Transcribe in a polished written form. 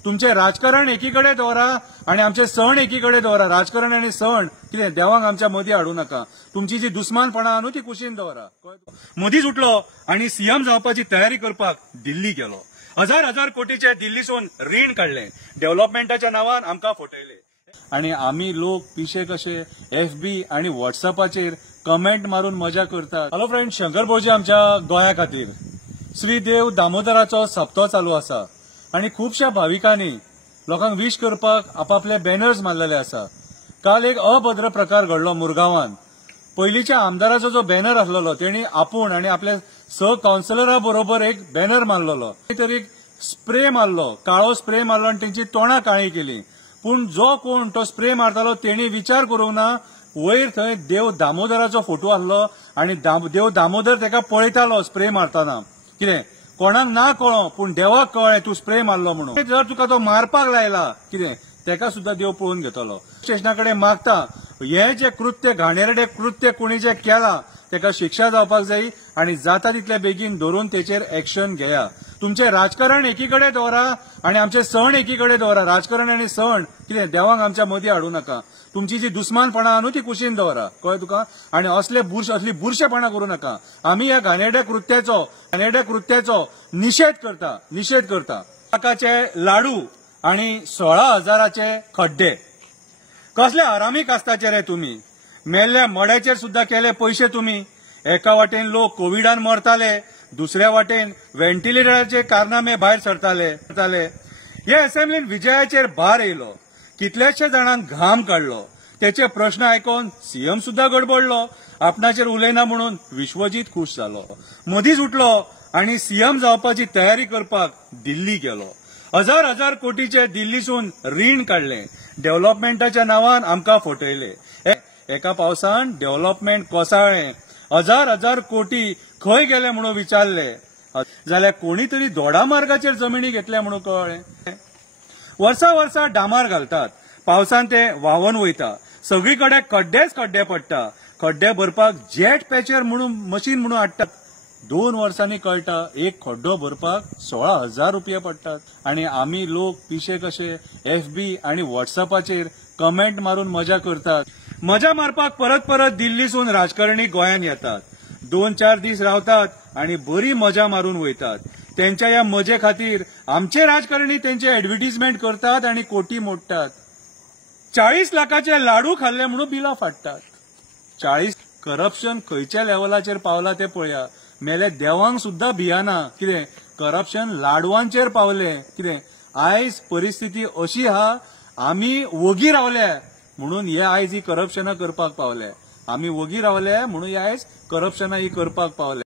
तुमचे राजकारण एकीकडे दवरा आणि आमचे सण एकीकडे दवरा. राजकारण आणि सण कितें देवाक आमच्या मदीं हाडूं नाका. तुमची जी दुस्मानपणां आहा न्हू ती कुशीन दवरा. मदींच उठलो आणि सीएम जावपाची तयारी करपाक दिल्ली गेलो. हजार कोटीचे दिल्लीसून रीण काढले. डेव्हलपमेंटाच्या नांवान आमकां फटयले आणि आमी लोक पिशे कशे FB आणि व्हॉट्सअपाचेर कमेंट मारून मजा करतात. हॅलो फ्रेंड, शंकर भोवजी आमच्या गोंया खातीर श्री देव दामोदराचो सप्तो चालू आसा आणि खुबश्या भाविकांनी लोकांक विश करपाक आपापले बॅनर्स मारलेले आसा. काल एक अभद्र प्रकार घडलो मुरगांवान. पयलींच्या आमदाराचो जो बॅनर आसलेलो तेणी आपूण आणि आपल्या काउन्सिलरा बरोबर एक बॅनर मारलेलो. तरी स्प्रे मारलो, काळो स्प्रे मारलो आणि तेंची तोंडां काळी केली. पूण जो कोण तो स्प्रे मारतालो तेणी विचार करूंक ना. वयर थंय देव दामोदराचो फोटो आसलो आणि देव दामोदर तेका पळयतालो स्प्रे मारतना. कितें कोणाक ना कळो पूण देवाक कळ्ळें तूं स्प्रे मारलो म्हणून. जर तुका तो मारपाक लायला कितें तेका सुद्दां देव पळोवन घेतलो. स्टेशना कडेन मागता हे जे कृत्य घाणेरडे कृत्य कोणी जे केला तेका शिक्षा जावपाक जाय आणि जाता तितले बेगीन धरून तेचेर एक्शन घेया. तुमचे राजकारण एकीकडे दवरा आणि आमचे सण एकीकडे दवरा. राजकारण आणि सण कितें देवाक आमच्या मदीं हाडूं नाका. तुमची जी दुस्मानपणां आहा न्हू ती कुशीन दवरा. कळ्ळें तुका. आणि असली बुरशेपणां करूं नाका. आमी ह्या घाणेरड्या कृत्याचो निषेध करता. लाखाचे लाडू आणि 16,000चे खड्डे. कसले हरामीक आसताचे रे तुमी. मेल्ल्या मड्याचेर सुद्दां केले पयशे तुमी. एका वाटेन लोक कोविडान मरताले, दुसऱ्या वाटेन व्हेंटिलेटराचे कारनामे भायर सरताले. हे असेंब्लीन विजयाचेर भार येयलो. कितलेशे जाणांक घाम काडलो. तेचे प्रश्न आयकोन सीएम सुद्दां गडबडलो. आपणाचेर उलयना म्हणून विश्वजीत खूश जालो. मदींच उठलो आणि सीएम जावपाची तयारी करपाक दिल्ली गेलो. हजार कोटीचे दिल्लीसून रीण काढले. डेव्हलपमेंटाच्या नांवान आमकां फटयले. एका पावसान डेव्हलपमेंट कोसळ्ळें. हजार कोटी खंय गेले म्हणून विचारले जाल्यार कोणी तरी दोडामार्गाचेर जमिनी घेतल्या म्हणून कळ्ळें. वर्सा डांबार घालतात. पावसान ते व्हांवून वयता. सगळीकडे खड्डे पडटा. खड्डे भरपाक जेट पॅचर म्हणून मशीन म्हणून हाडटात. 2 वर्सांनी कळटा एक खड्डो भरपाक 16,000 रुपया पडटात. आणि आमी लोक पिशे कशे FB आणि व्हॉट्सअपाचेर कमेंट मारून मजा करतात. मजा मारपाक परत दिल्लीसून राजकारणी गोंयान येतात. 2-4 दीस रावतात आणि बरी मजा मारून वयतात. त्यांच्या या मजे खातीर आमचे राजकारणी त्यांचे ऍडव्हर्टिजमेंट करतात आणि कोटी मोडटात. 40 लाखाचे लाडू खाल्ले म्हणून बिलां फाडटात. 40 करप्शन खंयच्या लेवलाचेर पावला ते पळया. मेले देवांक सुद्दां भियाना. कितें करप्शन लाडवांचेर पावले. कितें आयज परिस्थिती अशी आहा आमी वगी रावले म्हणून हे आयज ही करप्शनां करपाक पावले. आमी वगी रावले म्हणून आयज करप्शनां ही करपाक पावले.